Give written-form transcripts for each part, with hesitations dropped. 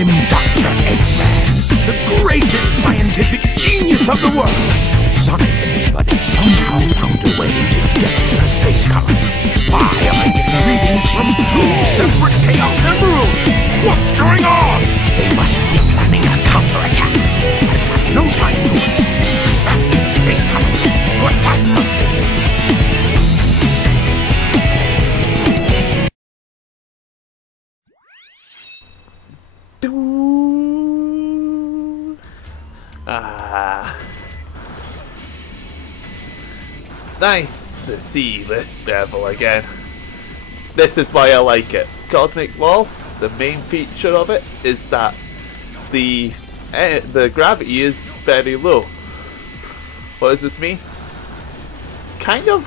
I'm Dr. Eggman, the greatest scientific genius of the world. Sonic and his buddies somehow found a way to get to the space colony. Why am I getting readings from two separate Chaos Emeralds? What's going on? They must be planning a counterattack. I've got no time to waste. Back to the space colony to attack them. Nice to see this level again. This is why I like it. Cosmic Wall, the main feature of it is that the gravity is very low. What does this mean? Kind of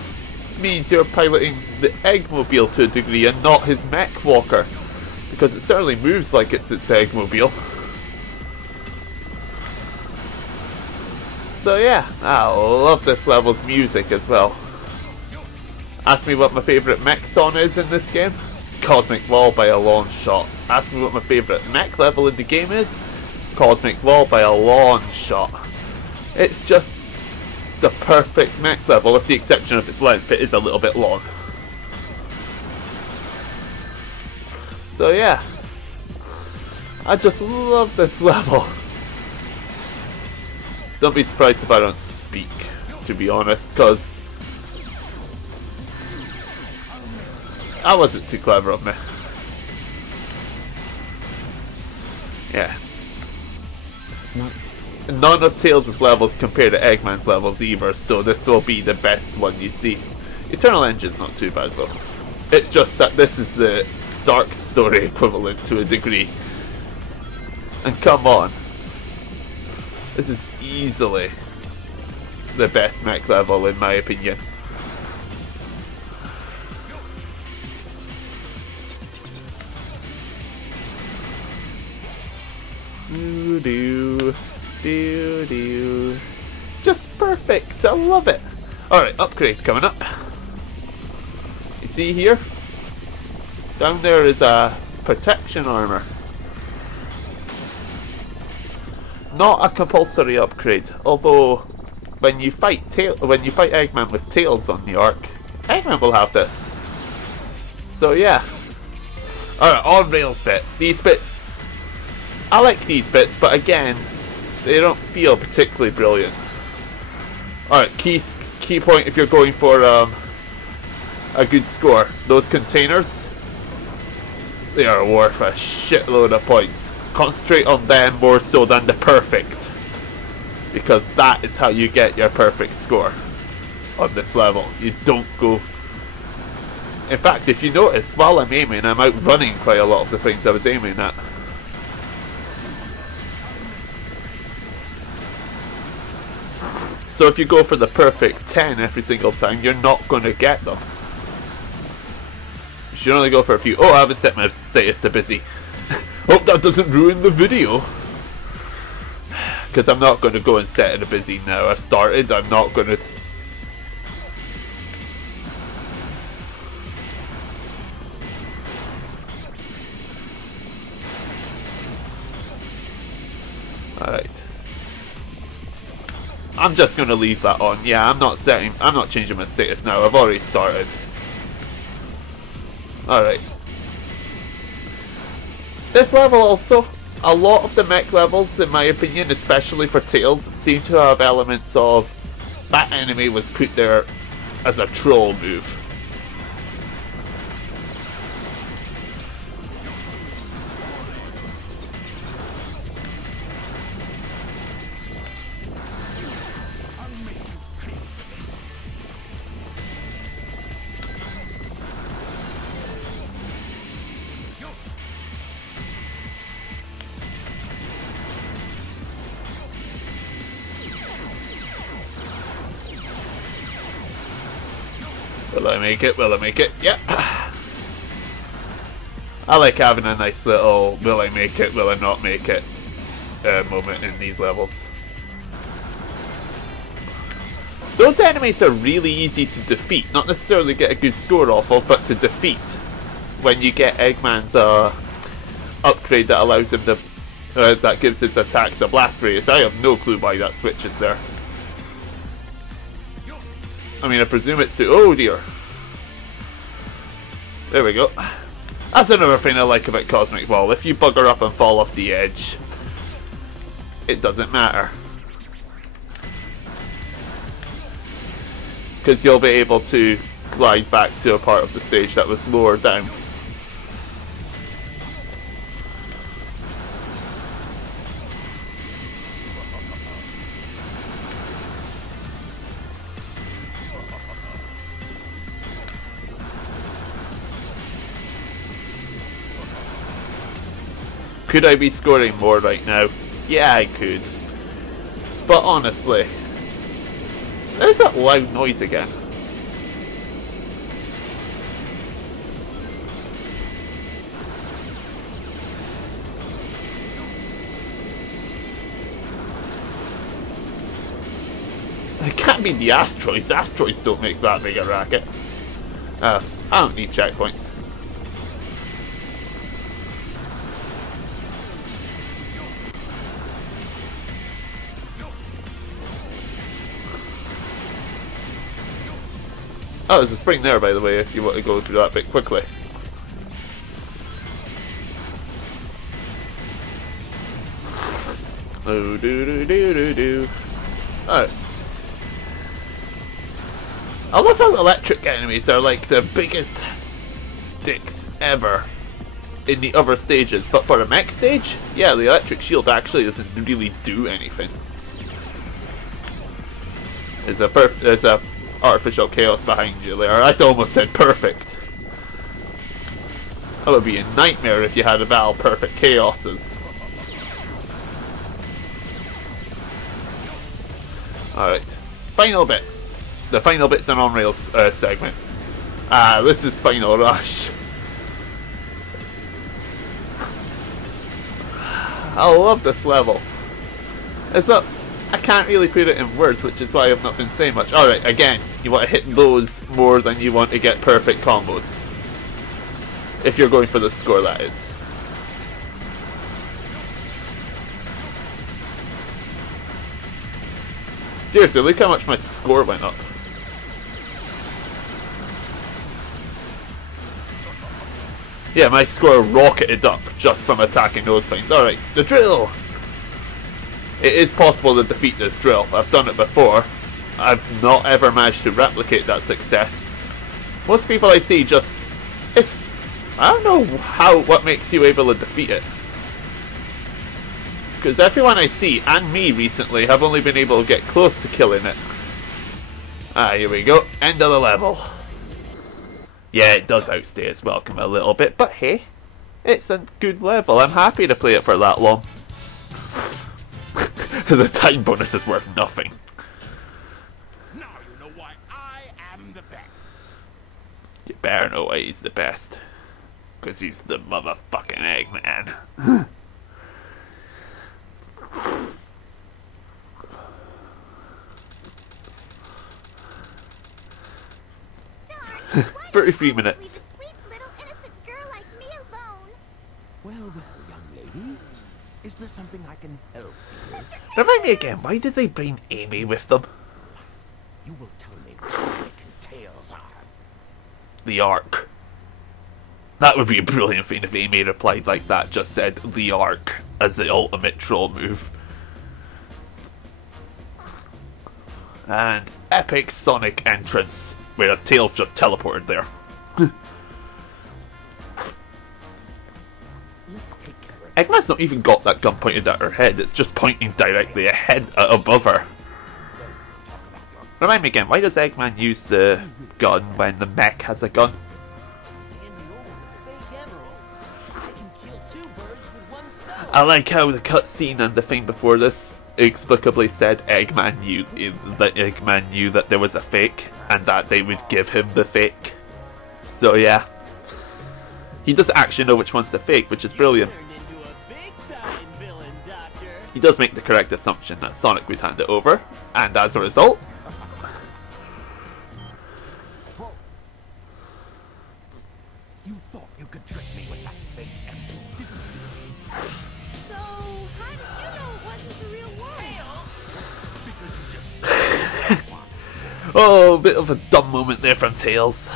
means you're piloting the Eggmobile to a degree and not his mech walker, because it certainly moves like it's its Eggmobile. So yeah, I love this level's music as well. Ask me what my favourite mech song is in this game? Cosmic Wall by a long shot. Ask me what my favourite mech level in the game is? Cosmic Wall by a long shot. It's just the perfect mech level, with the exception of its length. It is a little bit long. So yeah, I just love this level. Don't be surprised if I don't speak, to be honest, because that wasn't too clever of me. Yeah. None of Tails' levels compare to Eggman's levels either, so this will be the best one you see. Eternal Engine's not too bad though. It's just that this is the Dark Story equivalent to a degree. And come on. This is easily the best mech level in my opinion. Do. Just perfect, I love it. Alright, upgrade coming up. You see here? Down there is a protection armor. Not a compulsory upgrade, although when you fight Eggman with Tails on the arc, Eggman will have this. So yeah. Alright, on rails bit. These bits, I like these bits, but again, they don't feel particularly brilliant. Alright, key point if you're going for a good score. Those containers, they are worth a shitload of points. Concentrate on them more so than the perfect, because that is how you get your perfect score on this level. You don't go... In fact, if you notice, while I'm aiming, I'm outrunning quite a lot of the things I was aiming at. So if you go for the perfect 10 every single time, you're not going to get them. You should only go for a few. Oh, I haven't set my status to busy. Hope that doesn't ruin the video. Because I'm not going to go and set it to busy now. I've started, I'm not going to... Alright. I'm just going to leave that on. Yeah, I'm not changing my status now. I've already started. Alright. This level also, a lot of the mech levels, in my opinion, especially for Tails, seem to have elements of that enemy was put there as a troll move. Will I make it? Will I make it? Yep. I like having a nice little will I make it, will I not make it moment in these levels. Those enemies are really easy to defeat, not necessarily get a good score off of, but to defeat when you get Eggman's upgrade that allows him to that gives its attacks a blast radius. I have no clue why that switch is there. I mean, I presume it's to... Oh dear. There we go. That's another thing I like about Cosmic Ball. If you bugger up and fall off the edge, it doesn't matter. Because you'll be able to glide back to a part of the stage that was lower down. Could I be scoring more right now? Yeah, I could. But honestly, there's that loud noise again. It can't be the asteroids. Asteroids don't make that big a racket. I don't need checkpoints. Oh, there's a spring there, by the way, if you want to go through that bit quickly. Oh, do. Alright. I love how electric enemies are like the biggest dicks ever in the other stages, but for the mech stage, yeah, the electric shield actually doesn't really do anything. There's a artificial chaos behind you there. I almost said perfect. That would be a nightmare if you had a battle perfect chaoses. Alright, final bit. The final bit's an on-rails segment. This is Final Rush. I love this level. It's not, I can't really put it in words, which is why I've not been saying much. Alright, again, you want to hit those more than you want to get perfect combos. If you're going for the score, that is. Seriously, look how much my score went up. Yeah, my score rocketed up just from attacking those things. Alright, the drill! It is possible to defeat this drill. I've done it before. I've not ever managed to replicate that success. Most people I see just... I don't know what makes you able to defeat it. Because everyone I see, and me recently, have only been able to get close to killing it. Here we go. End of the level. Yeah, it does outstay its welcome a little bit, but hey, it's a good level. I'm happy to play it for that long. The time bonus is worth nothing. Now you know why I am the best. You better know why he's the best. Because he's the motherfucking Eggman. Darn, 33 minutes. leave a sweet little innocent girl like me alone. Well, young lady, is there something I can help you with? Remind me again, why did they bring Amy with them? You will tell me what Sonic and Tails are. The Ark. That would be a brilliant thing if Amy replied like that, just said the Ark as the ultimate troll move. And epic Sonic entrance, where Tails just teleported there. Let's take care of Eggman's not even got that gun pointed at her head, it's just pointing directly ahead, above her. Remind me again, why does Eggman use the gun when the mech has a gun? I like how the cutscene and the thing before this explicably said Eggman knew that there was a fake and that they would give him the fake. So yeah, he does actually know which one's the fake, which is brilliant. He does make the correct assumption that Sonic would hand it over, and as a result, You thought you could trick me with that fake emerald, didn't you? So, Oh, a bit of a dumb moment there from Tails.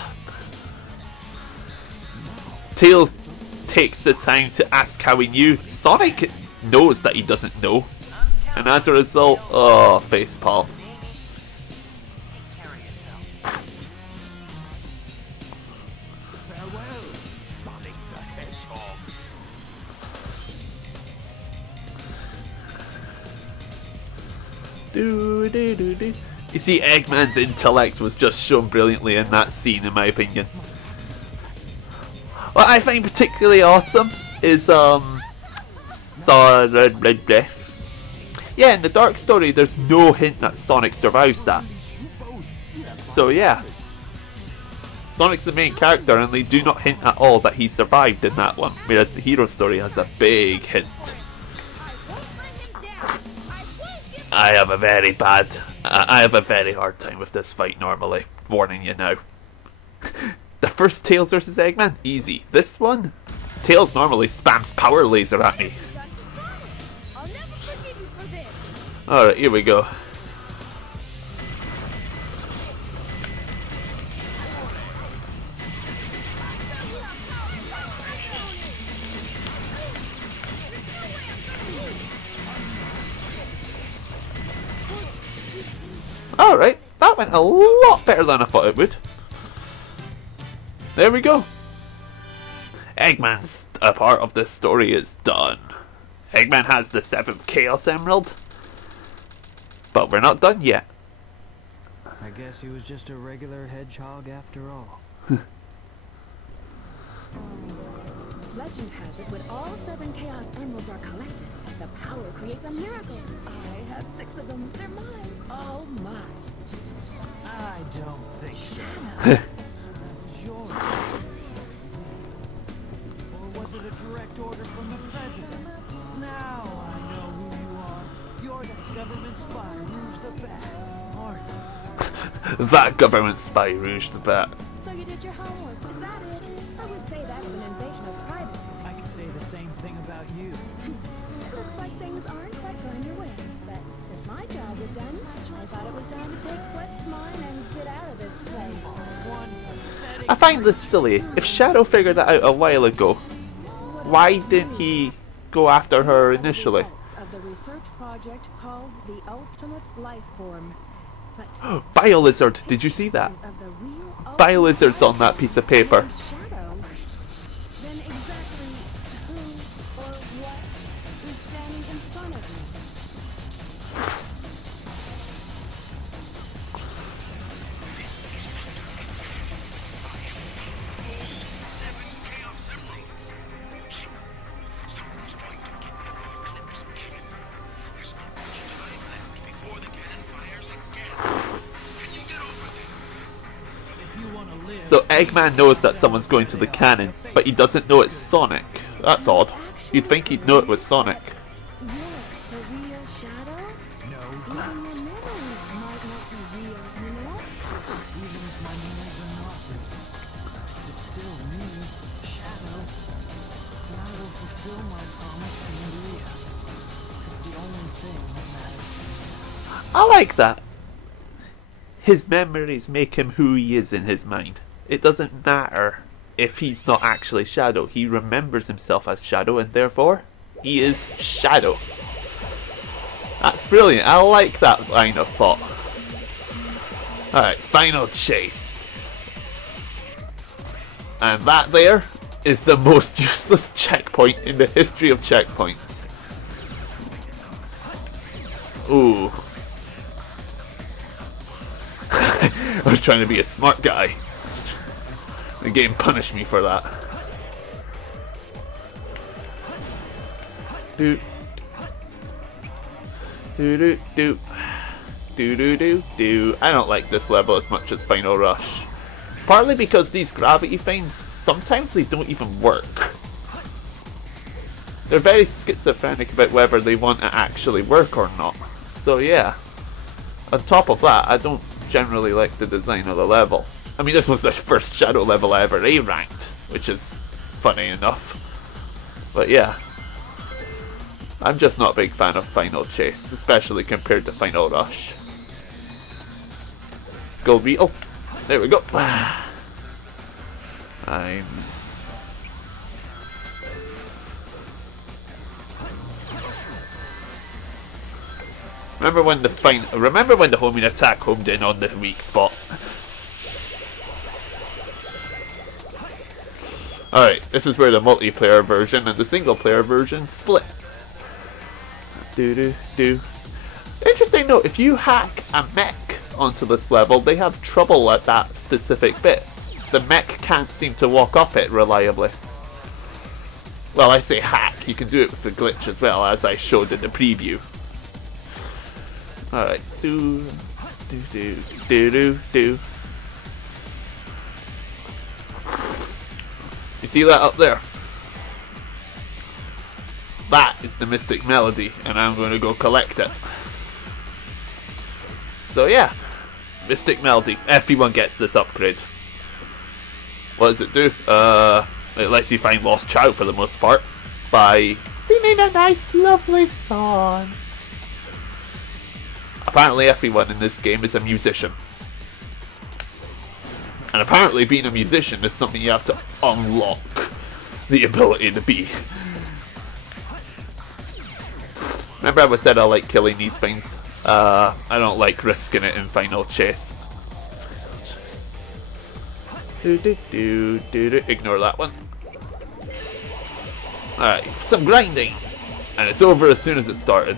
Tails takes the time to ask how he knew. Sonic knows that he doesn't know. And as a result, oh, facepalm. Farewell, Sonic the Hedgehog. Do. You see, Eggman's intellect was just shown brilliantly in that scene, in my opinion. What I find particularly awesome is, yeah, in the Dark Story, there's no hint that Sonic survives that. So yeah, Sonic's the main character, and they do not hint at all that he survived in that one, whereas the Hero Story has a big hint. I have a very hard time with this fight normally. Warning you now. The first Tails vs Eggman, easy. This one, Tails normally spams Power Laser at me. Alright, here we go. Alright, that went a lot better than I thought it would. There we go. Eggman's a part of this story is done. Eggman has the 7th Chaos Emerald. But we're not done yet. I guess he was just a regular hedgehog after all. Legend has it when all 7 Chaos Emeralds are collected, the power creates a miracle. I have 6 of them. They're mine. All mine. I don't think so. Yours. Or was it a direct order from the president? Now I know who you are. You're that government spy, Rouge the Bat, aren't you? That government spy, Rouge the Bat. So you did your homework, is that it? I would say that's an invasion of privacy. I can say the same thing about you. Looks like things aren't quite going your way. But since my job was done, I thought it was time to take what's mine and get out of this place. I find this silly. If Shadow figured that out a while ago, why didn't he go after her initially? Of the research project called the Ultimate Life Form. But Biolizard, did you see that? Biolizard's on that piece of paper. Shadow, then exactly who or what is standing in front of me? So Eggman knows that someone's going to the cannon, but he doesn't know it's Sonic. That's odd. You'd think he'd know it was Sonic. You're the real Shadow? No, Even your memories might not be real, you know? even if my memories are not real, it's still me, Shadow. And I will fulfill my promise to Maria. It's the only thing that matters. I like that. His memories make him who he is in his mind. It doesn't matter if he's not actually Shadow. He remembers himself as Shadow, and therefore, he is Shadow. That's brilliant. I like that line of thought. Alright, final chase. And that there is the most useless checkpoint in the history of checkpoints. Ooh. I was trying to be a smart guy. The game punished me for that. Do do do do do do do do. I don't like this level as much as Final Rush. Partly because these gravity things, sometimes they don't even work. They're very schizophrenic about whether they want to actually work or not. So yeah. On top of that, I don't generally like the design of the level. I mean, this was the first Shadow level I ever A-ranked, which is funny enough. But yeah, I'm just not a big fan of Final Chase, especially compared to Final Rush. gold beetle. There we go. I'm... Remember when the homing attack homed in on the weak spot. Alright, this is where the multiplayer version and the single player version split. Interesting note, if you hack a mech onto this level, they have trouble at that specific bit. The mech can't seem to walk up it reliably. Well, I say hack, you can do it with the glitch as well, as I showed in the preview. Alright, You see that up there? That is the Mystic Melody, and I'm going to go collect it. So yeah, Mystic Melody. Everyone gets this upgrade. What does it do? It lets you find Lost Chow for the most part by singing a nice, lovely song. Apparently everyone in this game is a musician. And apparently being a musician is something you have to unlock the ability to be. Remember I said I like killing these things? I don't like risking it in final chase. Ignore that one. Alright, some grinding. And it's over as soon as it started.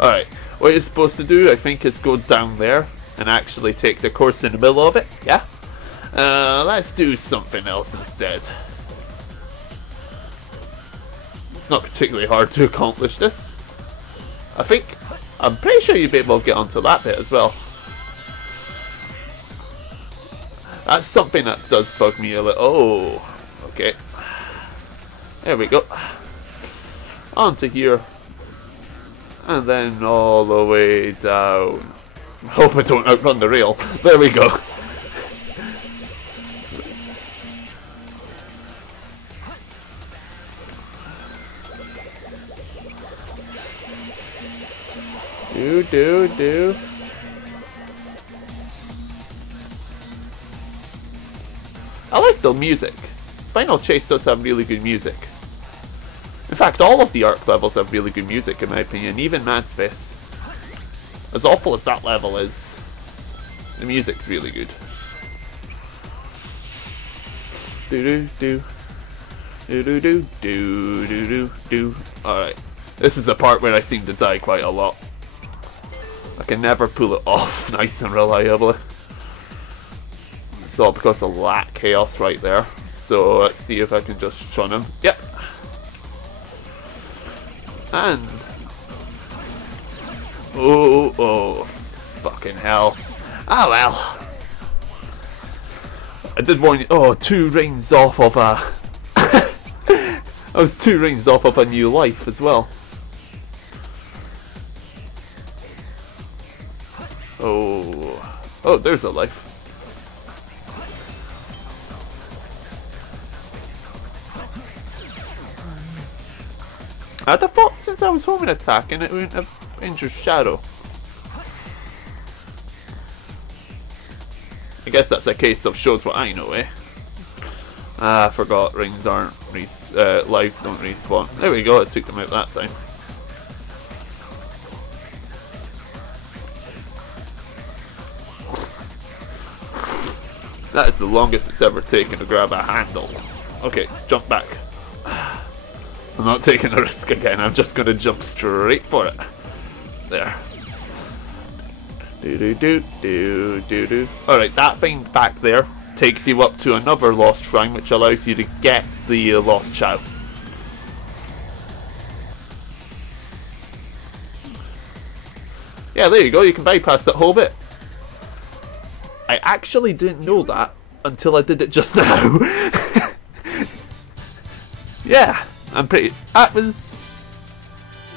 Alright, what you're supposed to do, I think, is go down there and actually take the course in the middle of it, yeah? Let's do something else instead. It's not particularly hard to accomplish this. I'm pretty sure you'll be able to get onto that bit as well. That's something that does bug me a little. Oh, okay. There we go. Onto here. And then all the way down. Hope I don't outrun the rail. There we go. Do. I like the music. Final Chase does have really good music. In fact, all of the Ark levels have really good music in my opinion, even Mad Space. As awful as that level is, the music's really good. Alright, this is the part where I seem to die quite a lot. I can never pull it off nice and reliably. It's all because of that chaos right there. So let's see if I can just shun him. Yep. And oh, fucking hell. Ah well. I did warn you. Oh, 2 rings off of a. I was 2 rings off of a new life as well. Oh, there's a life. I'd have thought since I was homing attacking it wouldn't have injured Shadow. I guess that's a case of shows what I know, eh? Ah, I forgot rings aren't lives don't respawn. There we go, I took them out that time. That is the longest it's ever taken to grab a handle. Okay, jump back. I'm not taking a risk again, I'm just going to jump straight for it. There. Alright, that thing back there takes you up to another lost shrine which allows you to get the lost chow. Yeah, there you go, you can bypass that whole bit. I actually didn't know that until I did it just now. Yeah, that was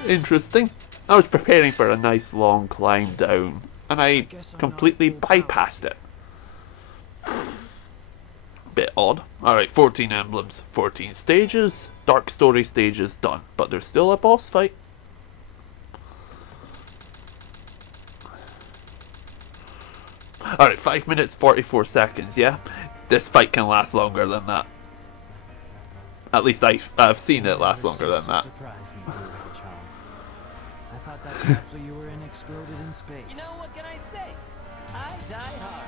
interesting. I was preparing for a nice long climb down and I completely bypassed it. Bit odd. Alright, 14 emblems, 14 stages, Dark Story stage is done, but there's still a boss fight. Alright, 5 minutes 44 seconds, yeah? This fight can last longer than that. At least I've seen it last longer than that. Surprised me, beautiful child. I thought that capsule you were in exploded in space. You know, what can I say? I die hard.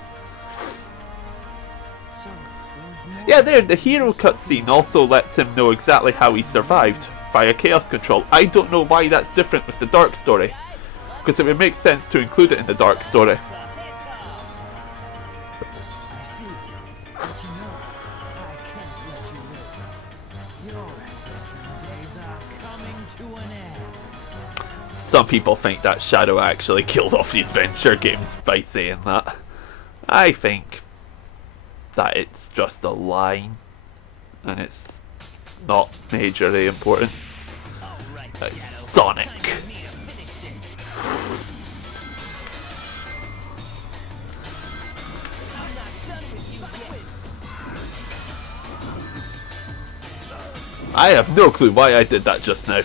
So, there's more. Yeah, there, the hero cutscene also lets him know exactly how he survived via chaos control. I don't know why that's different with the Dark Story, because it would make sense to include it in the Dark Story. I see. But you know, I can't let you live. Your adventuring days are coming to an end. Some people think that Shadow actually killed off the adventure games by saying that. I think that it's just a line, and it's not majorly important. Like Sonic. I have no clue why I did that just now.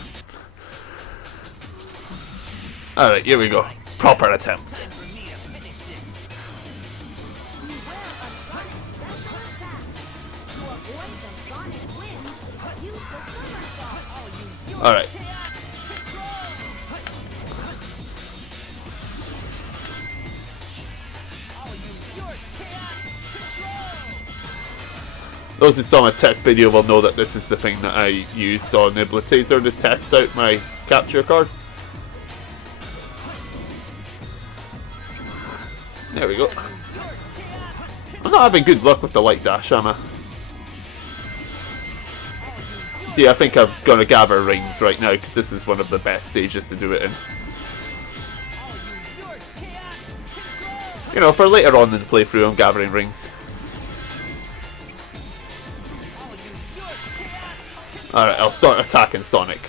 Alright, here we go. Proper attempt. Alright. Those who saw my test video will know that this is the thing that I used on the Biolizard to test out my capture card. There we go. I'm not having good luck with the light dash, am I? See, I think I'm gonna gather rings right now because this is one of the best stages to do it in. You know, for later on in the playthrough, I'm gathering rings. Alright, I'll start attacking Sonic.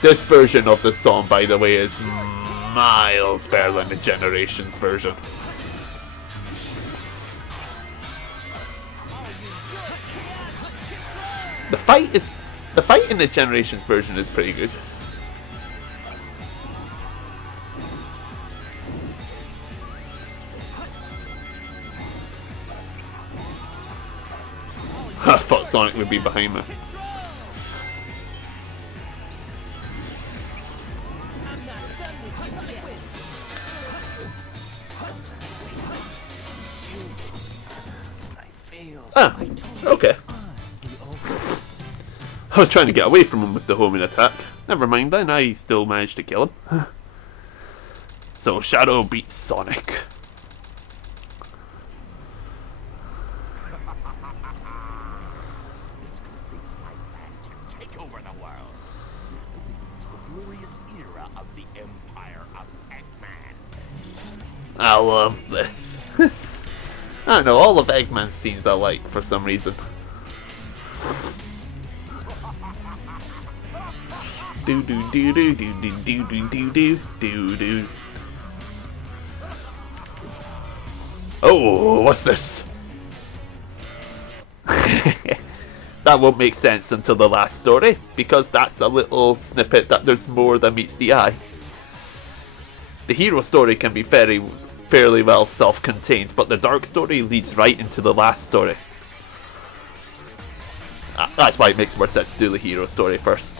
This version of the song, by the way, is miles better than the Generations version. The fight in the Generations version is pretty good. I thought Sonic would be behind me. Ah, okay. I was trying to get away from him with the homing attack. Never mind then, I still managed to kill him. So Shadow beats Sonic. Take over the world. It's the glorious era of the Empire of Eggman. I love this. I don't know, all of Eggman's scenes I like for some reason. Do do do do do do do do do do do do. Oh, what's this? That won't make sense until the last story, because that's a little snippet that there's more than meets the eye. The hero story can be fairly well self-contained, but the dark story leads right into the last story. That's why it makes more sense to do the hero story first.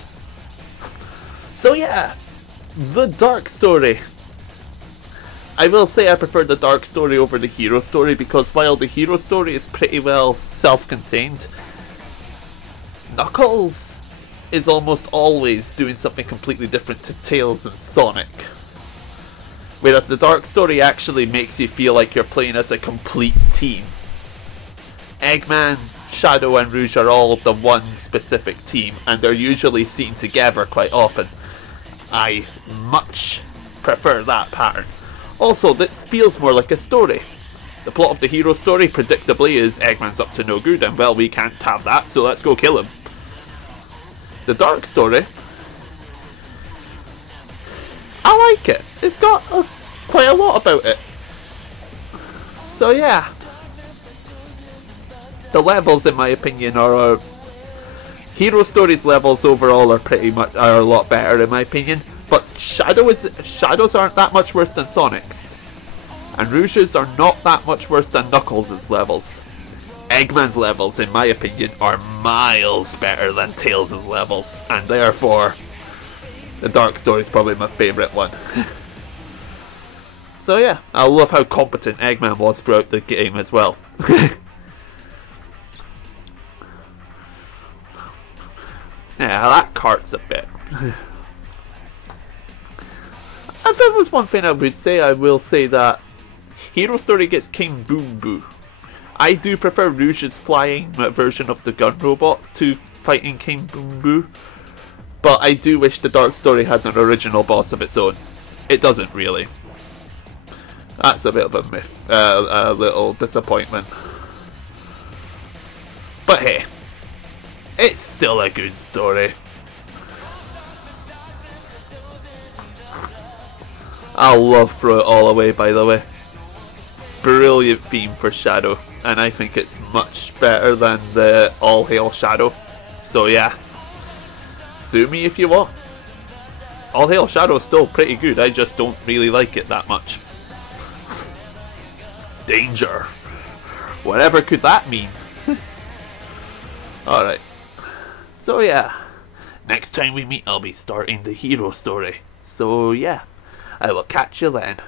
So yeah, the dark story. I will say I prefer the dark story over the hero story, because while the hero story is pretty well self-contained, Knuckles is almost always doing something completely different to Tails and Sonic. Whereas the dark story actually makes you feel like you're playing as a complete team. Eggman, Shadow and Rouge are all of the one specific team, and they're usually seen together quite often. I much prefer that pattern. Also, this feels more like a story. The plot of the hero story, predictably, is Eggman's up to no good, and well, we can't have that, so let's go kill him. The dark story, I like it. It's got quite a lot about it. So yeah, the levels, in my opinion, are Hero Stories levels overall are a lot better in my opinion. But Shadows aren't that much worse than Sonic's, and Rouge's are not that much worse than Knuckles' levels. Eggman's levels, in my opinion, are miles better than Tails' levels, and therefore the Dark Story is probably my favourite one. So yeah, I love how competent Eggman was throughout the game as well. Yeah, that cart's a bit. If there was one thing I will say that Hero Story gets King Boom Boo. I do prefer Rouge's flying version of the gun robot to fighting King Boom Boo, but I do wish the Dark Story had an original boss of its own. It doesn't really. That's a bit of a little disappointment. But hey, it's still a good story. I love Throw It All Away, by the way. Brilliant theme for Shadow, and I think it's much better than the All Hail Shadow. So yeah, sue me if you want. All Hail Shadow is still pretty good, I just don't really like it that much. Danger. Whatever could that mean? Alright. So yeah, next time we meet I'll be starting the Hero Story. So yeah, I will catch you then.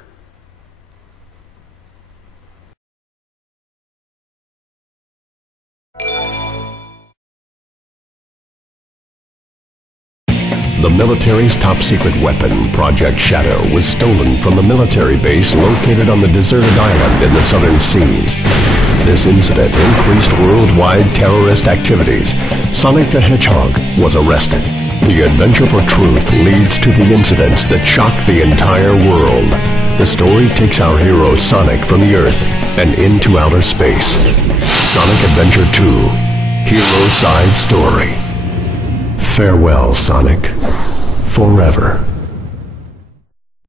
The military's top-secret weapon, Project Shadow, was stolen from a military base located on the deserted island in the southern seas. This incident increased worldwide terrorist activities. Sonic the Hedgehog was arrested. The adventure for truth leads to the incidents that shock the entire world. The story takes our hero Sonic from the Earth and into outer space. Sonic Adventure 2, Hero Side Story. Farewell, Sonic. Forever.